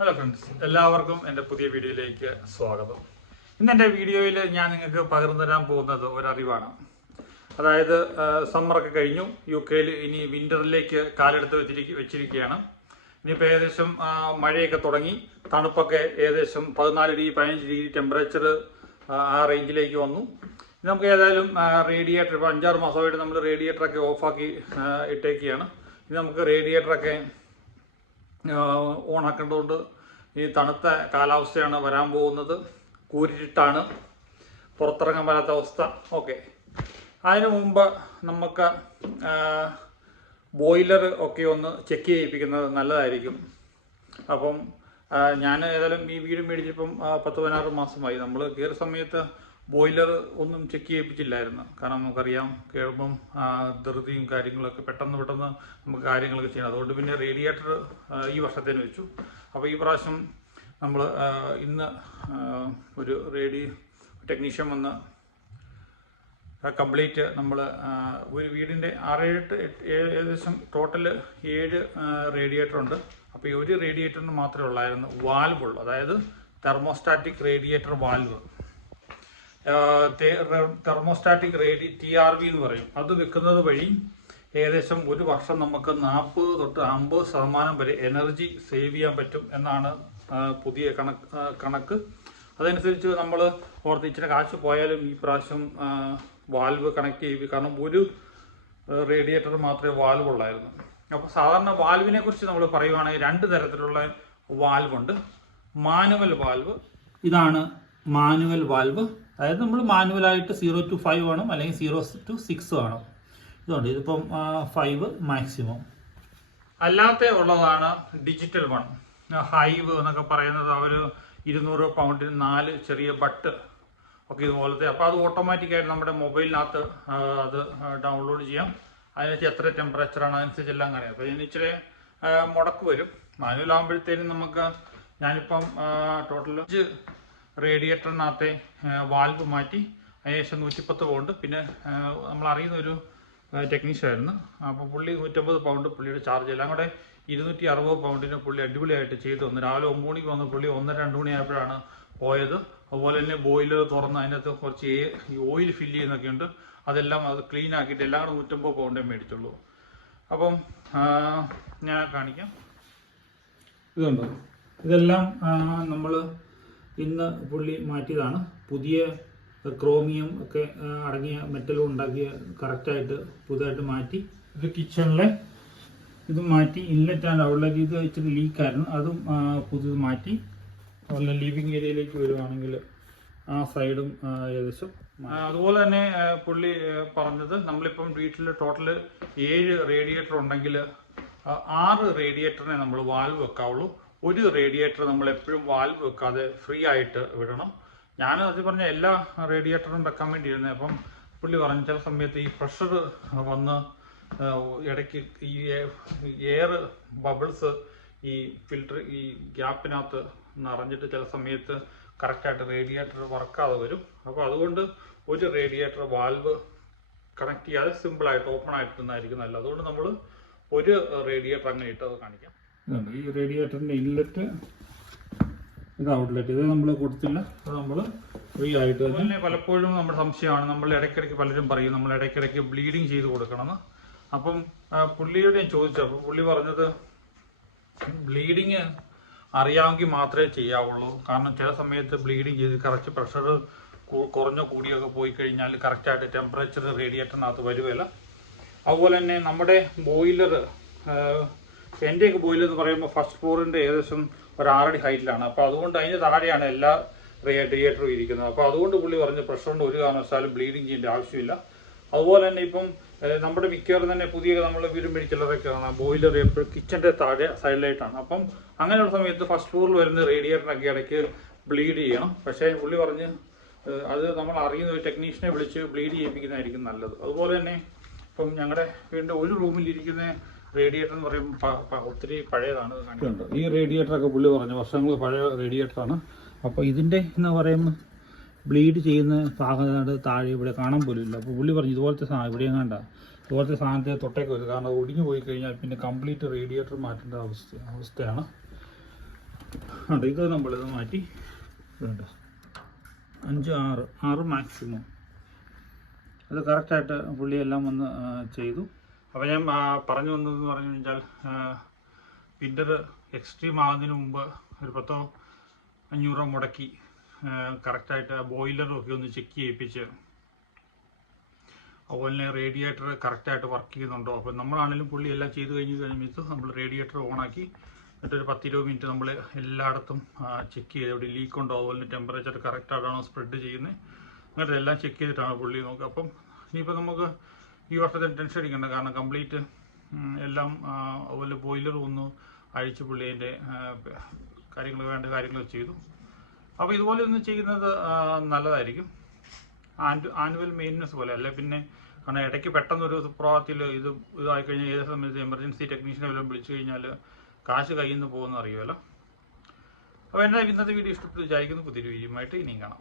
Hello friends എല്ലാവർക്കും എന്റെ പുതിയ വീഡിയോയിലേക്ക് സ്വാഗതം. ഇന്ന് എന്റെ വീഡിയോയിൽ ഞാൻ നിങ്ങൾക്ക് പകർന്നു തരാൻ പോകുന്നത് ഒരറിവാണ്. അതായത് സമ്മറൊക്കെ കഴിഞ്ഞു. യു കെയിൽ ഇനി വിന്ററിലേക്ക് കാലെടുത്ത് വെച്ചിരിക്ക വെച്ചിരിക്കുകയാണ്. ഇനിയിപ്പോൾ ഏകദേശം മഴയൊക്കെ തുടങ്ങി. തണുപ്പൊക്കെ ഏകദേശം പതിനാല് ഡിഗ്രി പതിനഞ്ച് ഡിഗ്രി ടെമ്പറേച്ചർ ആ റേഞ്ചിലേക്ക് വന്നു. നമുക്ക് ഏതായാലും റേഡിയേറ്റർ ഇപ്പോൾ അഞ്ചാറ് മാസമായിട്ട് നമ്മൾ റേഡിയേറ്ററൊക്കെ ഓഫാക്കി ഇട്ടേക്കുകയാണ്. ഇനി നമുക്ക് റേഡിയേറ്ററൊക്കെ ഓണാക്കേണ്ടതുകൊണ്ട് ഈ തണുത്ത കാലാവസ്ഥയാണ് വരാൻ പോകുന്നത്. കൂരിട്ടാണ് പുറത്തിറങ്ങാൻ വരാത്ത അവസ്ഥ. ഓക്കെ. അതിനു മുമ്പ് നമുക്ക് ബോയിലർ ഒക്കെ ഒന്ന് ചെക്ക് ചെയ്യിപ്പിക്കുന്നത് നല്ലതായിരിക്കും. അപ്പം ഞാൻ ഏതായാലും ഈ വീട് മേടിച്ചപ്പം പത്ത് പതിനാറ് മാസമായി. നമ്മൾ കയറിയ സമയത്ത് ബോയിലർ ഒന്നും ചെക്ക് ചെയ്യിപ്പിച്ചില്ലായിരുന്നു. കാരണം നമുക്കറിയാം കേൾപ്പം ധൃതിയും കാര്യങ്ങളൊക്കെ പെട്ടെന്ന് പെട്ടെന്ന് നമുക്ക് കാര്യങ്ങളൊക്കെ ചെയ്യണം. അതുകൊണ്ട് പിന്നെ റേഡിയേറ്റർ ഈ വർഷത്തേന് വെച്ചു. അപ്പോൾ ഈ പ്രാവശ്യം നമ്മൾ ഇന്ന് ഒരു റേഡി ടെക്നീഷ്യൻ വന്ന് കംപ്ലീറ്റ് നമ്മൾ ഒരു വീടിന്റെ ആറേഴ് ഏകദേശം ടോട്ടൽ ഏഴ് റേഡിയേറ്റർ ഉണ്ട്. അപ്പോൾ ഈ ഒരു റേഡിയേറ്ററിന് മാത്രമേ ഉള്ളായിരുന്നു വാൽവുള്ളൂ. അതായത് തെർമോസ്റ്റാറ്റിക് റേഡിയേറ്റർ വാൽവ്. തെർമോസ്റ്റാറ്റിക് റേഡി ടി ആർ വി എന്ന് പറയും. അത് വെക്കുന്നത് വഴി ഏകദേശം ഒരു വർഷം നമുക്ക് നാൽപ്പത് തൊട്ട് അമ്പത് ശതമാനം വരെ എനർജി സേവ് ചെയ്യാൻ പറ്റും എന്നാണ് പുതിയ കണക്ക് കണക്ക്. അതനുസരിച്ച് നമ്മൾ ഓർത്ത് ഇച്ചിരി കാശ് പോയാലും ഈ പ്രാവശ്യം വാൽവ് കണക്ട് ചെയ്യും കാരണം ഒരു റേഡിയേറ്റർ മാത്രമേ വാൽവ് ഉള്ളായിരുന്നു അപ്പോൾ സാധാരണ വാൽവിനെ കുറിച്ച് നമ്മൾ പറയുവാണെങ്കിൽ രണ്ട് തരത്തിലുള്ള വാൽവ് ഉണ്ട് മാനുവൽ വാൽവ് ഇതാണ് മാനുവൽ വാൽവ്. അതായത് നമ്മൾ മാനുവലായിട്ട് സീറോ ടു ഫൈവ് വേണം അല്ലെങ്കിൽ സീറോ ടു സിക്സ് വേണം. ഇതുണ്ട്. ഇതിപ്പം ഫൈവ് മാക്സിമം അല്ലാത്ത ഉള്ളതാണ് ഡിജിറ്റൽ വൺ ഹൈവ് എന്നൊക്കെ പറയുന്നത് അവർ ഇരുന്നൂറ് പൗണ്ടിന് നാല് ചെറിയ ബട്ട് ഒക്കെ ഇതുപോലത്തെ. അപ്പോൾ അത് ഓട്ടോമാറ്റിക്കായിട്ട് നമ്മുടെ മൊബൈലിനകത്ത് അത് ഡൗൺലോഡ് ചെയ്യാം. അതിനകത്ത് എത്ര ടെമ്പറേച്ചറാണ് അതനുസരിച്ച് എല്ലാം കാര്യം അപ്പോൾ ഇതിന് ഇച്ചിരി മുടക്ക് വരും. മാനുവൽ ആകുമ്പോഴത്തേനും നമുക്ക് ഞാനിപ്പം ടോട്ടൽ റേഡിയേറ്ററിനകത്തെ വാൽവ് മാറ്റി അതിനുശേഷം നൂറ്റിപ്പത്ത് പൗണ്ട്. പിന്നെ നമ്മൾ അറിയുന്ന ഒരു ടെക്നീഷ്യനായിരുന്നു. അപ്പോൾ പുള്ളി നൂറ്റമ്പത് പൗണ്ട് പുള്ളിയുടെ ചാർജ് എല്ലാം കൂടെ ഇരുന്നൂറ്റി അറുപത് പൗണ്ടിന് പുള്ളി അടിപൊളിയായിട്ട് ചെയ്തു. തന്നു രാവിലെ ഒമ്പത് മണിക്ക് വന്ന പുള്ളി ഒന്നര രണ്ട് മണിയായപ്പോഴാണ് പോയത്. അതുപോലെ തന്നെ ബോയിലർ തുറന്ന് അതിനകത്ത് കുറച്ച് ഓയിൽ ഫില്ല് ചെയ്യുന്നൊക്കെ ഉണ്ട്. അതെല്ലാം അത് ക്ലീൻ ആക്കിയിട്ട് എല്ലാം കൂടെ നൂറ്റമ്പത് പൗണ്ടേ മേടിച്ചുള്ളൂ. അപ്പം ഞാൻ കാണിക്കാം. ഇതുണ്ടോ? ഇതെല്ലാം നമ്മൾ ഇന്ന് പുള്ളി മാറ്റിയതാണ്. പുതിയ ക്രോമിയം ഒക്കെ അടങ്ങിയ മെറ്റലും ഉണ്ടാക്കിയ കറക്റ്റായിട്ട് പുതുതായിട്ട് മാറ്റി. ഇത് കിച്ചണിലെ ഇത് മാറ്റി ഇൻലെറ്റ് ആൻഡ് ഔട്ട്ലെറ്റ് ഇത് ഇച്ചിരി ലീക്കായിരുന്നു. അതും പുതിയത് മാറ്റി. അതുപോലെ ലിവിങ് ഏരിയയിലേക്ക് വരുവാണെങ്കിൽ ആ സൈഡും ഏകദേശം അതുപോലെ തന്നെ പുള്ളി പറഞ്ഞത് നമ്മളിപ്പം വീട്ടിൽ ടോട്ടൽ ഏഴ് റേഡിയേറ്റർ ഉണ്ടെങ്കിൽ ആറ് റേഡിയേറ്ററിനെ നമ്മൾ വാൽവ് വെക്കാവുള്ളൂ. ഒരു റേഡിയേറ്റർ നമ്മൾ എപ്പോഴും വാൽവ് വെക്കാതെ ഫ്രീ ആയിട്ട് വിടണം. ഞാൻ അത് പറഞ്ഞ എല്ലാ റേഡിയേറ്ററും വെക്കാൻ വേണ്ടിയിരുന്നത് അപ്പം പുള്ളി പറഞ്ഞു ചില സമയത്ത് ഈ പ്രഷർ വന്ന് ഇടയ്ക്ക് ഈ എയർ ബബിൾസ് ഈ ഫിൽറ്റർ ഈ ഗ്യാപ്പിനകത്ത് നിറഞ്ഞിട്ട് ചില സമയത്ത് കറക്റ്റായിട്ട് റേഡിയേറ്റർ വർക്കാതെ വരും. അപ്പോൾ അതുകൊണ്ട് ഒരു റേഡിയേറ്റർ വാൽവ് കണക്ട് ചെയ്യാതെ സിമ്പിളായിട്ട് ഓപ്പൺ ആയിട്ടിരുന്നായിരിക്കും നല്ലത്. അതുകൊണ്ട് നമ്മൾ ഒരു റേഡിയേറ്റർ അങ്ങനെ ഇട്ടത് കാണിക്കാം. ഇതുണ്ട്. ഈ റേഡിയേറ്ററിന്റെ ഇൻലെറ്റ് ഇത് ഔട്ട്ലെറ്റ് ഇത് നമ്മൾ കൊടുത്തില്ല. അത് നമ്മൾ ഫ്രീ ആയിട്ട് തന്നെ പലപ്പോഴും നമ്മുടെ സംശയമാണ്. നമ്മൾ ഇടയ്ക്കിടയ്ക്ക് പലരും പറയും നമ്മൾ ഇടയ്ക്കിടയ്ക്ക് ബ്ലീഡിങ് ചെയ്ത് കൊടുക്കണമെന്ന്. അപ്പം പുള്ളിയോട് ഞാൻ ചോദിച്ചു. അപ്പം പുള്ളി പറഞ്ഞത് ബ്ലീഡിങ് അറിയാമെങ്കിൽ മാത്രമേ ചെയ്യാവുള്ളൂ. കാരണം ചില സമയത്ത് ബ്ലീഡിങ് ചെയ്ത് കറക്റ്റ് പ്രഷർ കുറഞ്ഞോ കൂടിയൊക്കെ പോയി കഴിഞ്ഞാൽ കറക്റ്റായിട്ട് ടെമ്പറേച്ചർ റേഡിയേറ്ററിനകത്ത് വരുവല്ല അതുപോലെ തന്നെ നമ്മുടെ ബോയിലർ എന്റെയൊക്കെ ബോയിലർ എന്ന് പറയുമ്പോൾ ഫസ്റ്റ് ഫ്ലോറിന്റെ ഏകദേശം ഒരു ആറടി ഹൈറ്റിലാണ് അപ്പോൾ അതുകൊണ്ട് അതിന് താഴെയാണ് എല്ലാ റേഡിയേറ്ററും ഇരിക്കുന്നത്. അപ്പോൾ അതുകൊണ്ട് പുള്ളി പറഞ്ഞു കൊണ്ട് ഒരു കാരണവശാലും ബ്ലീഡിങ് ചെയ്യേണ്ട ആവശ്യമില്ല. അതുപോലെ തന്നെ ഇപ്പം നമ്മുടെ മിക്കവാറും തന്നെ പുതിയ നമ്മൾ വീടും മെഡിക്കലറൊക്കെ കാണാം. ബോയിലർ എപ്പോഴും കിച്ചന്റെ താഴെ സൈഡിലായിട്ടാണ് അപ്പം അങ്ങനെയുള്ള സമയത്ത് ഫസ്റ്റ് ഫ്ലോറിൽ വരുന്ന റേഡിയേറ്ററിനൊക്കെ ഇടയ്ക്ക് ബ്ലീഡ് ചെയ്യണം. പക്ഷേ പുള്ളി പറഞ്ഞ് അത് നമ്മൾ അറിയുന്ന ഒരു ടെക്നീഷ്യനെ വിളിച്ച് ബ്ലീഡ് ചെയ്യിപ്പിക്കുന്നതായിരിക്കും നല്ലത്. അതുപോലെ തന്നെ ഇപ്പം ഞങ്ങളുടെ വീടിന്റെ ഒരു റൂമിലിരിക്കുന്ന റേഡിയേറ്റർ എന്ന് പറയുമ്പോൾ ഒത്തിരി പഴയതാണ് കാണിക്കുന്നത് ഈ റേഡിയേറ്റർ ഒക്കെ പുള്ളി പറഞ്ഞു വർഷങ്ങൾ പഴയ റേഡിയേറ്ററാണ് അപ്പോൾ ഇതിന്റെ എന്ന് പറയുമ്പോൾ ബ്ലീഡ് ചെയ്യുന്ന ഭാഗത്ത് താഴെ ഇവിടെ കാണാൻ പോലും ഇല്ല. അപ്പോൾ പുള്ളി പറഞ്ഞു ഇതുപോലത്തെ സാധനം ഇവിടെ കണ്ട ഇതുപോലത്തെ സാധനത്തെ തൊട്ടേക്ക് വരും. കാരണം ഒടിഞ്ഞു പോയി കഴിഞ്ഞാൽ പിന്നെ കംപ്ലീറ്റ് റേഡിയേറ്റർ മാറ്റേണ്ട അവസ്ഥ അവസ്ഥയാണ്. ഉണ്ട് ഇത് നമ്മളിത് മാറ്റി. വേണ്ട അഞ്ച് ആറ് ആറ് മാക്സിമം അത് കറക്റ്റായിട്ട് പുള്ളിയെല്ലാം വന്ന് ചെയ്തു. അപ്പോൾ ഞാൻ പറഞ്ഞു വന്നതെന്ന് പറഞ്ഞു കഴിഞ്ഞാൽ വിന്റർ എക്സ്ട്രീം ആകുന്നതിന് മുമ്പ് ഒരു പത്തോ അഞ്ഞൂറോ മുടക്കി കറക്റ്റായിട്ട് ബോയിലർ ഒക്കെ ഒന്ന് ചെക്ക് ചെയ്യിപ്പിച്ച് അതുപോലെ റേഡിയേറ്റർ കറക്റ്റായിട്ട് വർക്ക് ചെയ്യുന്നുണ്ടോ? അപ്പോൾ നമ്മളാണെങ്കിലും പുള്ളി എല്ലാം ചെയ്ത് കഴിഞ്ഞ് കഴിയുമ്പോൾ നമ്മൾ റേഡിയേറ്റർ ഓണാക്കി എന്നിട്ടൊരു പത്തിരുപത് മിനിറ്റ് നമ്മൾ എല്ലായിടത്തും ചെക്ക് ചെയ്ത് എവിടെ ലീക്ക് ഉണ്ടോ അതുപോലെ ടെമ്പറേച്ചർ കറക്റ്റായിട്ടാണോ സ്പ്രെഡ് ചെയ്യുന്നത് അങ്ങനത്തെ എല്ലാം ചെക്ക് ചെയ്തിട്ടാണ് പുള്ളി നോക്കുക. അപ്പം ഇനിയിപ്പോൾ നമുക്ക് ഈ വർഷത്തെ ടെൻഷൻ അടിക്കേണ്ട. കാരണം കംപ്ലീറ്റ് എല്ലാം അതുപോലെ ബോയിലർ ഒന്ന് അഴിച്ച് പുള്ളി അതിന്റെ കാര്യങ്ങൾ വേണ്ട കാര്യങ്ങൾ ചെയ്തു. അപ്പോൾ ഇതുപോലെ ഒന്ന് ചെയ്യുന്നത് നല്ലതായിരിക്കും. ആൻഡ് ആനുവൽ മെയിന്റനൻസ് പോലെ. അല്ലെ പിന്നെ കാരണം ഇടയ്ക്ക് പെട്ടെന്നൊരു സുപ്രഭാതത്തിൽ ഇത് ഇതായി കഴിഞ്ഞാൽ ഏത് സമയത്ത് എമർജൻസി ടെക്നീഷ്യനെ വല്ലതും വിളിച്ചു കഴിഞ്ഞാൽ കാശ് കയ്യിൽ നിന്ന് പോകുമെന്ന് അറിയുമല്ലോ. അപ്പോൾ എന്റെ ഇന്നത്തെ വീഡിയോ ഇഷ്ടപ്പെട്ട് വിചാരിക്കുന്നു. പുതിയൊരു വീഡിയോയുമായിട്ട് ഇനിയും കാണാം.